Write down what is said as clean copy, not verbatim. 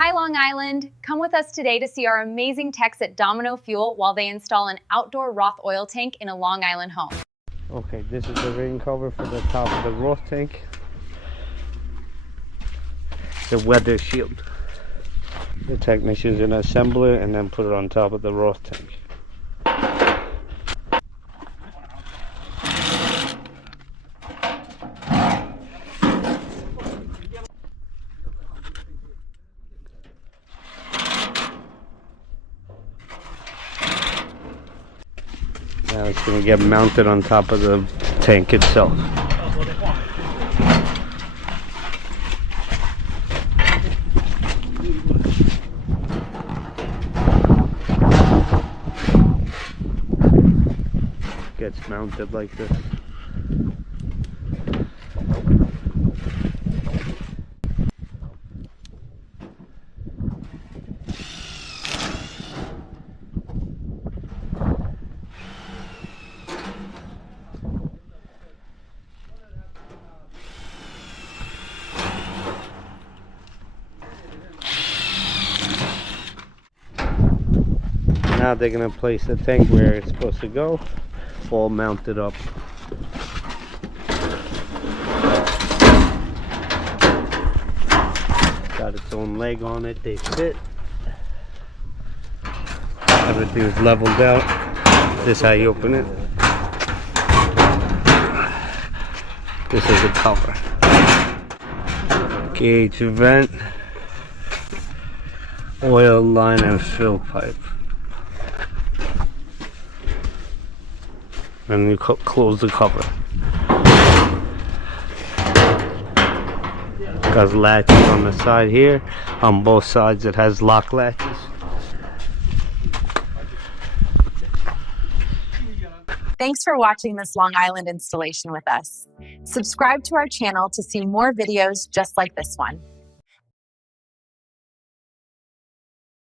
Hi, Long Island. Come with us today to see our amazing techs at Domino Fuel while they install an outdoor Roth oil tank in a Long Island home. Okay, this is the rain cover for the top of the Roth tank. The weather shield. The technician's gonna assemble it and then put it on top of the Roth tank. Now it's going to get mounted on top of the tank itself. Gets mounted like this. Now they're going to place the tank where it's supposed to go, all mounted up. Got its own leg on it, they fit. Everything's leveled out. This is how you open it. This is the cover. Gauge vent, oil line and fill pipe. And you close the cover. Got latches on the side here. On both sides it has lock latches. Thanks for watching this Long Island installation with us. Subscribe to our channel to see more videos just like this one.